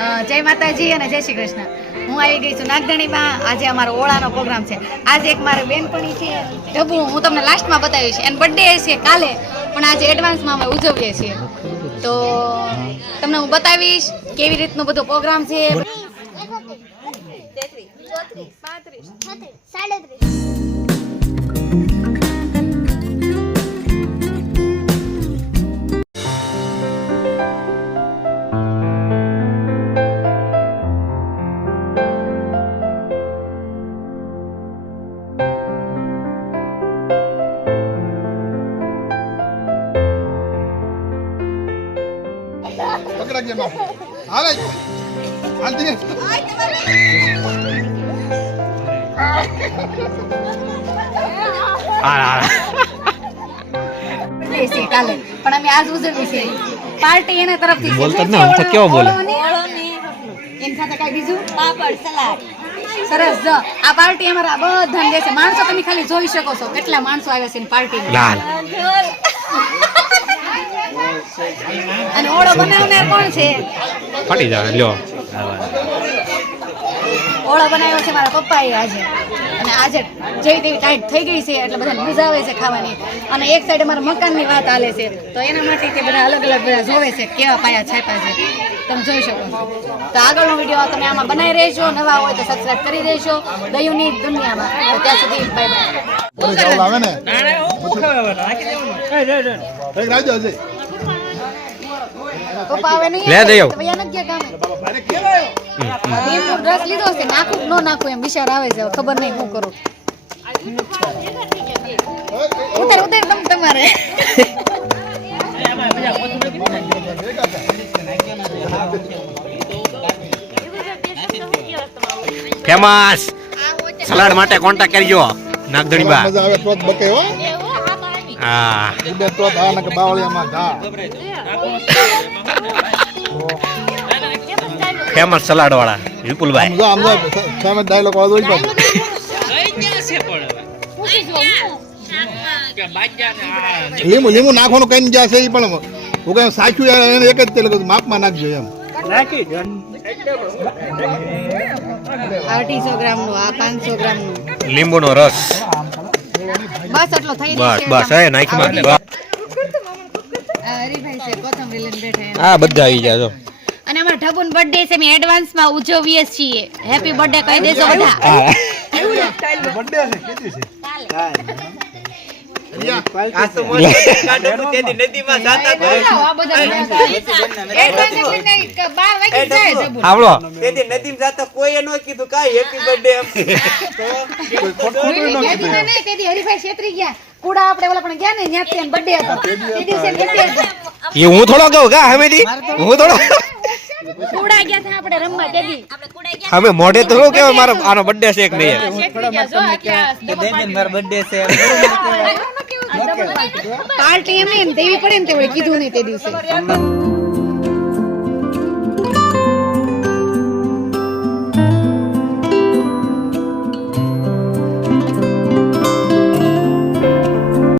અ, જય માતાજી અને જય શ્રી કૃષ્ણ. હું આવી ગઈ છું નાગદણીમાં આજે અમારો ઓળાનો પ્રોગ્રામ છે. આજે એક મારે બેનપણી છે. ઢબુ હું તમને લાસ્ટમાં બતાવીશ. એન બર્થડે છે કાલે પણ આજે એડવાન્સમાં અમે ઉજવીએ છીએ. તો તમને હું બતાવીશ કેવી રીતનો બધો પ્રોગ્રામ છે. પકડા ગયા બાપુ. હાલે. છે કાલે? પણ અમે આજ ઉજવીએ છે. પાર્ટી એના તરફથી બોલતા ના, તો કેવો બોલે? ઓળોની? એની સાથે કાંઈ બીજું? પાપડ સલાડ. સરસ જો. આ પાર્ટી અમારા બધાને છે માણસો તમે ખાલી જોઈ શકો છો. કેટલા માણસો આવ્યા છે પાર્ટી લાલ. અને ઓળો બનાવનાર કોણ છે? ફાટી જાય લ્યો. ઓળો બનાવ્યો છે મારા પપ્પાએ આજે. અને આજે જેવી તેવી ટાઈટ થઈ ગઈ છે એટલે બધાને મજા આવે છે ખાવાની. અને એક સાઈડ અમારા મકાનની વાત હાલે છે. તો એના માટે તે બધા અલગ અલગ બધા જોવે છે કેવા પાયા છાપ્યા છે. તમે જોઈ શકો છો. તો આગળનો વીડિયો તમે આમાં બનાવી રહેશો નવા હોય તો સબસ્ક્રાઇબ કરી રહેશો દયુની દુનિયામાં. તો ત્યાં સુધી બાય બાય આવે ને? પપ્પા આવે નહીં લે દઈ આવ. ભૈયા નથી ગયા ગામે? લીંબુ રસ લીધો છે નાખું કે નાખું એમ વિચાર આવે છે ખબર નહીં શું કરું. ઉતાર ઉતાર તમ તમારે. ફેમસ. સલાડ માટે કોન્ટેક્ટ કરજો નાગધણી બા મજા આવે તો બકે હો. હા બે તો આ. નકે બાવળિયામાં ઘા ફેમસ સલાડ વાળા વિપુલભાઈ. આમ જો આમ જો સામે ડાયલોગ વાળો જોઈ પાછો લીંબુ લીંબુ નાખવાનું કઈ જ્યાં છે એ પણ હું કઈ સાચું એને એક જ તેલ માપમાં નાખજો એમ. અઢીસો ગ્રામનું આ પાંચસો ગ્રામનું લીંબુનો રસ. બસ એટલો થઈ બસ બસ હે નાખી માં બસ. હરીભાઈ છે કોથમરી લઈને બેઠા હા બધા આવી જો. અને અમાર ઢબુન બર્થડે છે મેં એડવાન્સમાં ઉજવીએ છીએ. હેપી બર્થડે કહી દેજો બધા. એવું સ્ટાઈલ બર્થડે છે કીધું કાંઈ હેપી હું થોડો કઉ કા હમેથી હું થોડો કુડા ગયા હતા આપણે રમવા તેથી અમે મોઢે તો શું કેવાય મારો આનો બર્થડે છે કે નહીં? party. મારો બર્થડે છે. પાર્ટી એમ એમ દેવી પડે ને તે કીધું નહીં તે દિવસે.